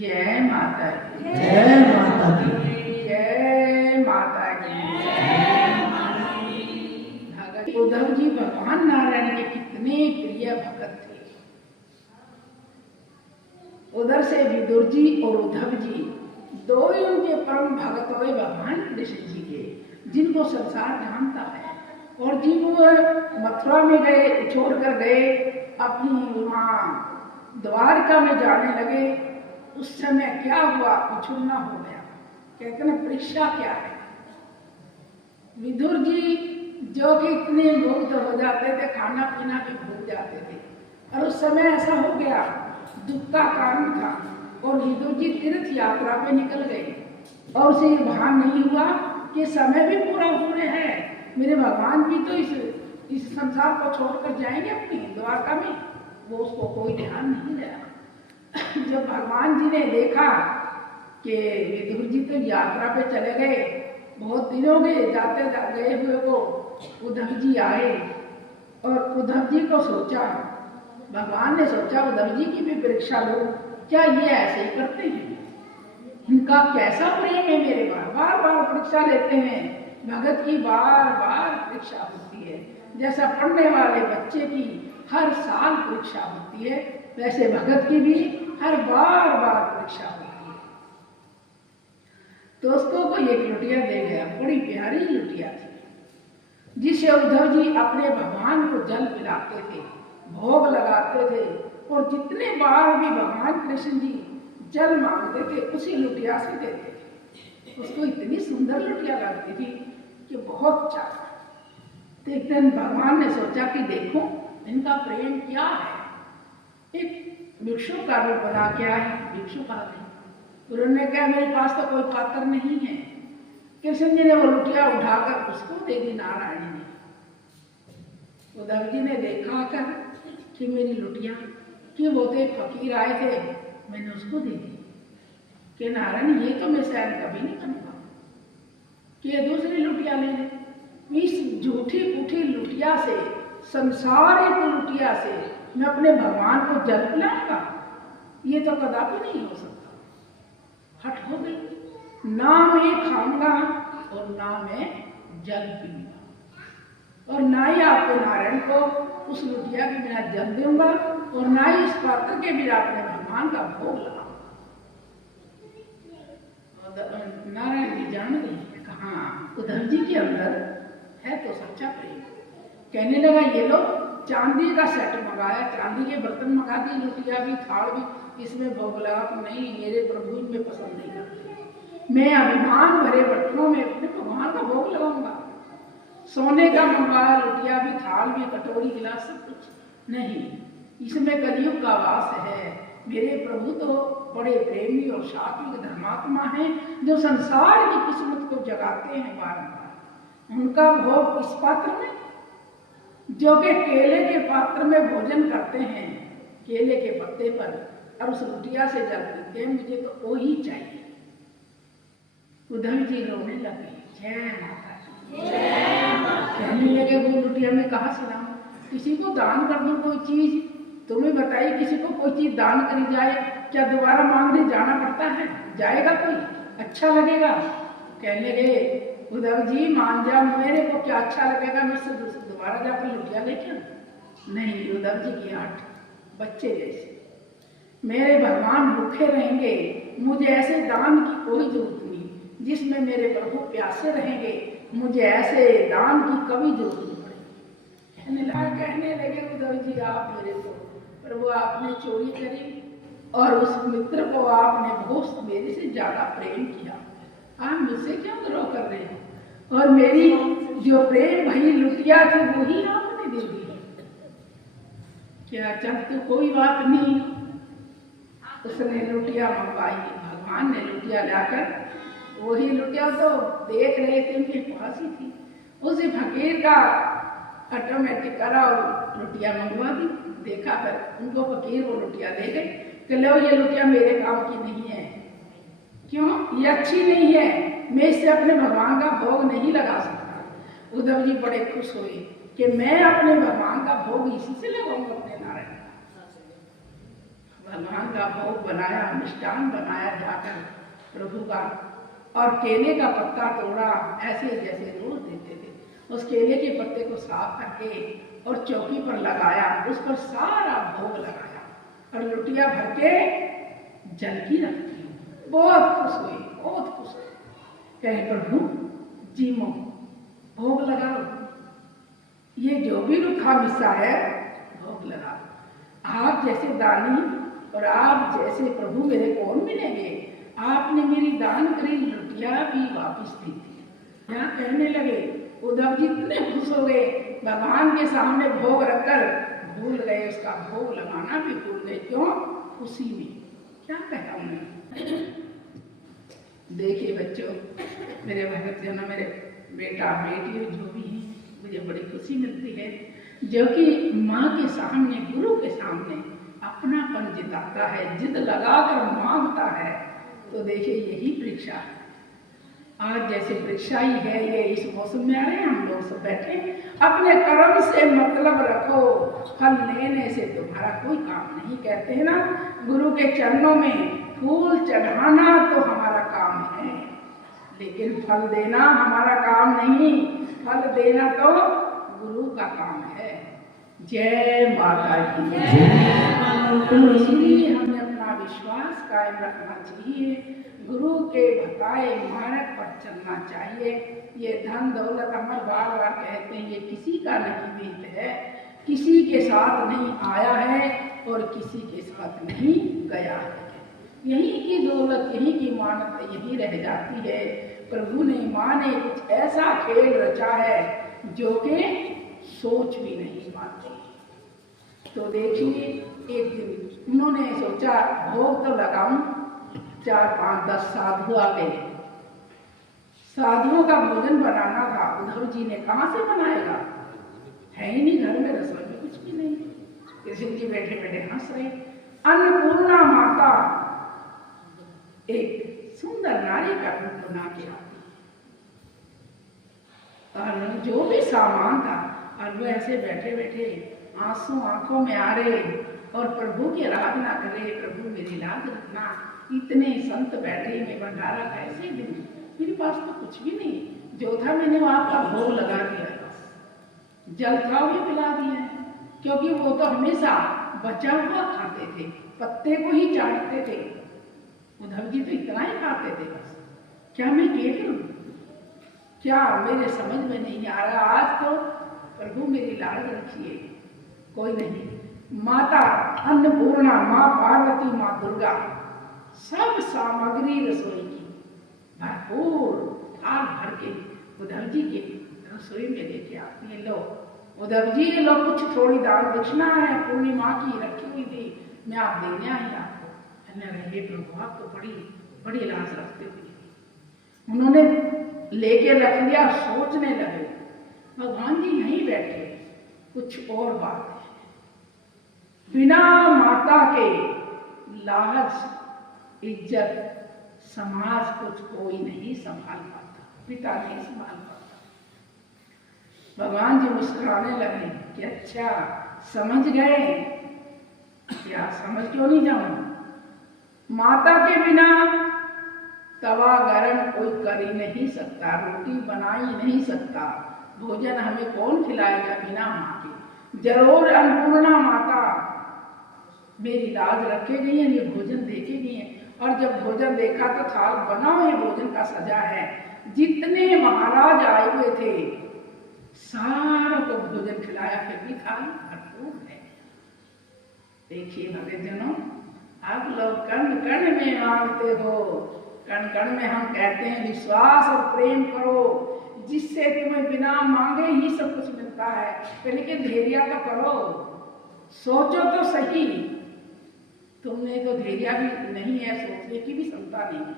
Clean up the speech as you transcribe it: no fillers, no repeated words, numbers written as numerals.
जय माता दी। जय माता दी। जय माता दी। भगत उद्धव जी भगवान नारायण के कितने प्रिय भगत थे। उधर से विदुर जी और उद्धव जी दो ही उनके परम भगत हुए भगवान कृष्ण जी के, जिनको संसार जानता है। और जिन वो मथुरा में गए, छोड़कर गए, अपनी वहाँ द्वारका में जाने लगे, उस समय क्या हुआ, पिछुड़ना हो गया। कहते ना परीक्षा क्या है। विदुर जी जो कि इतने मुग्ध हो जाते थे, खाना पीना भी भूल जाते थे, और उस समय ऐसा हो गया, दुख का कारण था, और विदुर जी तीर्थ यात्रा पे निकल गए, और उसे भान नहीं हुआ कि समय भी पूरा हो रहा है, मेरे भगवान भी तो इस संसार को छोड़कर जाएंगे अपनी द्वारका में। वो उसको कोई ध्यान नहीं दिया। जब भगवान जी ने देखा कि विदुर जी तो यात्रा पे चले गए, बहुत दिनों में जाते गए हुए को उद्धव जी आए, और उद्धव जी को सोचा, भगवान ने सोचा उद्धव जी की भी परीक्षा लो, क्या ये ऐसे ही करते हैं, इनका कैसा प्रेम है मेरे बार बार परीक्षा लेते हैं। भगत की बार बार परीक्षा होती है, जैसा पढ़ने वाले बच्चे की हर साल परीक्षा होती है, वैसे भगत की भी हर बार परीक्षा होती है। दोस्तों को एक लुटिया दे गया, बड़ी प्यारी लुटिया थी, जिसे उद्धव जी अपने भगवान को जल पिलाते थे, भोग लगाते थे, और जितने बार भी भगवान कृष्ण जी जल मांगते थे उसी लुटिया से देते थे। उसको इतनी सुंदर लुटिया लगती थी कि बहुत चाहा। तो एक दिन भगवान ने सोचा कि देखो इनका प्रेम क्या है। एक भिक्षु का रूप बना के आए, भिक्षु का नहीं। उन्होंने कहा मेरे पास तो कोई पात्र नहीं है। कृष्ण जी ने वो लुटिया उठाकर उसको दे दी नारायण ने। उद्धव जी ने देखा कर कि मेरी लुटिया, कि वो तो एक फकीर आए थे, मैंने उसको दे दी, कि नारायण ये तो मैं सहन कभी नहीं करूंगा कि दूसरी लुटिया ले ले। इस झूठी फूठी लुटिया से, संसार की लुटिया से मैं अपने भगवान को जल पिलाऊंगा, ये तो कदापि नहीं हो सकता। हट हो गई, ना मैं खाऊंगा और ना मैं जल पीऊंगा, और ना ही आपको नारायण को उस लुटिया के बिना जल दूंगा, और ना ही इस पात्र के बिना अपने भगवान का भोग लगाऊंगा। नारायण जी जान गए, कहा उद्धव जी के अंदर है तो सच्चा प्रेम। कहने लगा ये लो चांदी का सेट मंगाया, चांदी के बर्तन मंगा दिए, लुटिया भी, थाल भी, इसमें भोग लगा। तो नहीं, मेरे प्रभु इनमें पसंद नहीं करते, मैं अभिमान भरे बर्तनों में अपने भगवान का भोग लगाऊंगा। सोने का मंगवाया, लुटिया भी, थाल भी, कटोरी, गिलास, सब कुछ नहीं, इसमें कलयुग का वास है। मेरे प्रभु तो बड़े प्रेमी और सात्विक धर्मात्मा हैं, जो संसार की किस्मत को जगाते हैं बार बार। उनका भोग इस पात्र में, जो कि केले के पात्र में भोजन करते हैं, केले के पत्ते पर, और उस लुटिया से जल पीते हैं, मुझे तो वो ही चाहिए। उद्धव जी रोने लगे, जय माता दी। कहने लगे वो लुटिया में कहाँ से लाऊं, किसी को दान कर दूं कोई चीज, तुम्हें बताइए किसी को कोई चीज दान करी जाए, क्या दोबारा मांगने जाना पड़ता है, जाएगा कोई, अच्छा लगेगा। कहने लगे उद्धव जी मान जाओ, मेरे को क्या अच्छा लगेगा, मैं दोबारा जाकर लुटिया लेके आऊं। नहीं, उद्धव जी की आंट बच्चे जैसे, मेरे भगवान भूखे रहेंगे, मुझे ऐसे दान की कोई जरूरत नहीं, जिसमें मेरे प्रभु प्यासे रहेंगे, मुझे ऐसे दान की कभी जरूरत नहीं पड़ेगी। कहने लगे उद्धव जी आप मेरे को प्रभु आपने चोरी करी, और उस मित्र को आपने बहुत मेरे से ज्यादा प्रेम किया, आप मुझसे क्यों द्रोह कर रहे हैं, और मेरी जो प्रेम भई लुटिया थी वही आपने दे दी। क्या चल तो कोई बात नहीं। उसने लुटिया मंगवाई, भगवान ने लुटिया लाकर, वही लुटिया तो देख रहे थे उनके पास ही थी, उसी फकीर का ऑटोमेटिक करा और लुटिया मंगवा दी। देखा कर उनको फकीर वो लुटिया दे गए कि लो ये लुटिया मेरे काम की नहीं है, क्यों, ये अच्छी नहीं है, मैं इससे अपने भगवान का भोग नहीं लगा सकता। उद्धव जी बड़े खुश हुए कि मैं अपने भगवान का भोग इसी से लगाऊंगा, अपने नारायण। भगवान का भोग बनाया, मिष्टान बनाया जाकर प्रभु का, और केले का पत्ता तोड़ा, ऐसे जैसे रोज देते थे। उस केले के पत्ते को साफ करके और चौकी पर लगाया, उस पर सारा भोग लगाया और लुटिया भर के जल की रख दी। बहुत खुश हुई, बहुत खुश हुई। कहे प्रभु जीमो, भोग लगाओ, ये जो भी रूखा मिस्सा है भोग लगाओ। आप जैसे दानी और आप जैसे प्रभु मेरे कौन मिलेंगे? आपने मेरी दान करी लुटिया भी वापस दी थी। यहाँ कहने लगे, उद्धव जी इतने खुश हो गए, भगवान के सामने भोग रखकर भूल गए, उसका भोग लगाना भी भूल गए। क्यों? खुशी में। क्या कहा उन्होंने? देखिए बच्चों, मेरे भगत जनों, मेरे बेटा बेटी जो भी है, मुझे बड़ी खुशी मिलती है जो कि माँ के सामने, गुरु के सामने अपनापन जिताता है, जिद लगाकर मांगता है। तो देखिए यही परीक्षा है। आज जैसे परीक्षा ही है, ये इस मौसम में आ रहे हैं हम लोग सब बैठे। अपने कर्म से मतलब रखो, फल लेने से तुम्हारा कोई काम नहीं। कहते हैं ना, गुरु के चरणों में फूल चढ़ाना तो हमारा काम है, लेकिन फल देना हमारा काम नहीं। फल देना तो गुरु का काम है। जय माता दी। तो इसलिए हमें अपना विश्वास कायम रखना चाहिए, गुरु के बताए मार्ग पर चलना चाहिए। ये धन दौलत हम बार बार कहते हैं, ये किसी का नहीं बीत है, किसी के साथ नहीं आया है और किसी के साथ नहीं गया है। यहीं की दौलत, यहीं की मान्यता यहीं रह जाती है। प्रभु ने, माँ ने कुछ ऐसा खेल रचा है जो कि सोच भी नहीं पाती। तो देखिए, एक दिन उन्होंने सोचा भोग तो लगाऊं। 4, 5, 10 साधु आ गए। साधुओं का भोजन बनाना था। उद्धव जी ने कहाँ से बनाएगा, है ही नहीं घर में, रसोई में कुछ भी नहीं। कृष्ण जी बैठे बैठे हंस रहे। अन्नपूर्णा माता एक सुंदर नारी का रूप बना के आती और जो भी सामान था, और वो ऐसे बैठे बैठे आंसू आंखों में आ रहे और प्रभु की आराधना करे, प्रभु मेरी लाज रखना। इतने संत बैठे, मैं भंडारा कैसे दूं, मेरे पास तो कुछ भी नहीं। जो था मैंने वो आपका भोग लगा दिया, जल था भी पिला दिया, क्योंकि वो तो हमेशा बचा हुआ खाते थे, पत्ते को ही चाटते थे। उद्धव जी तो इतना ही खाते थे बस। क्या मैं ये करूं? क्या मेरे समझ में नहीं आ रहा। आज तो प्रभु मेरी लाज रखिए। कोई नहीं, माता अन्नपूर्णा, माँ पार्वती, माँ दुर्गा सब सामग्री रसोई की भरपूर थाल भर के उद्धव जी के रसोई में लेके आती है। लो उद्धव जी, लो कुछ थोड़ी दान दक्षिणा है, पूर्णिमा की रखी हुई थी, मैं आप देने आई आपको। हे प्रभु, आप तो बड़ी लाज रखते हुए। उन्होंने लेके रख लिया। सोचने लगे, भगवान जी यहीं बैठे, कुछ और बात है। बिना माता के लाज इज्जत समाज कुछ कोई नहीं संभाल पाता, पिता नहीं संभाल पाता। भगवान जी मुस्कुराने लगे कि अच्छा समझ गए क्या? समझ क्यों नहीं जाऊं? माता के बिना तवा गरम कोई कर ही नहीं सकता, रोटी बना ही नहीं सकता, भोजन हमें कौन खिलाएगा बिना माँ के? जरूर अन्नपूर्णा माता मेरी लाज रखे गई है, ये भोजन देके गई है। और जब भोजन देखा तो थाल बनाओ, ये भोजन का सजा है। जितने महाराज आए हुए थे सारों को भोजन खिलाया, फिर भी थाल भरपूर है। देखिए भक्तजनों, आप लोग कण कण में मांगते हो, कण कण में हम कहते हैं विश्वास और प्रेम करो, जिससे तुम्हें बिना मांगे ही सब कुछ मिलता है। लेकिन धैर्य तो करो, सोचो तो सही। तुमने तो धैर्य भी नहीं है, सोचने की भी क्षमता नहीं है।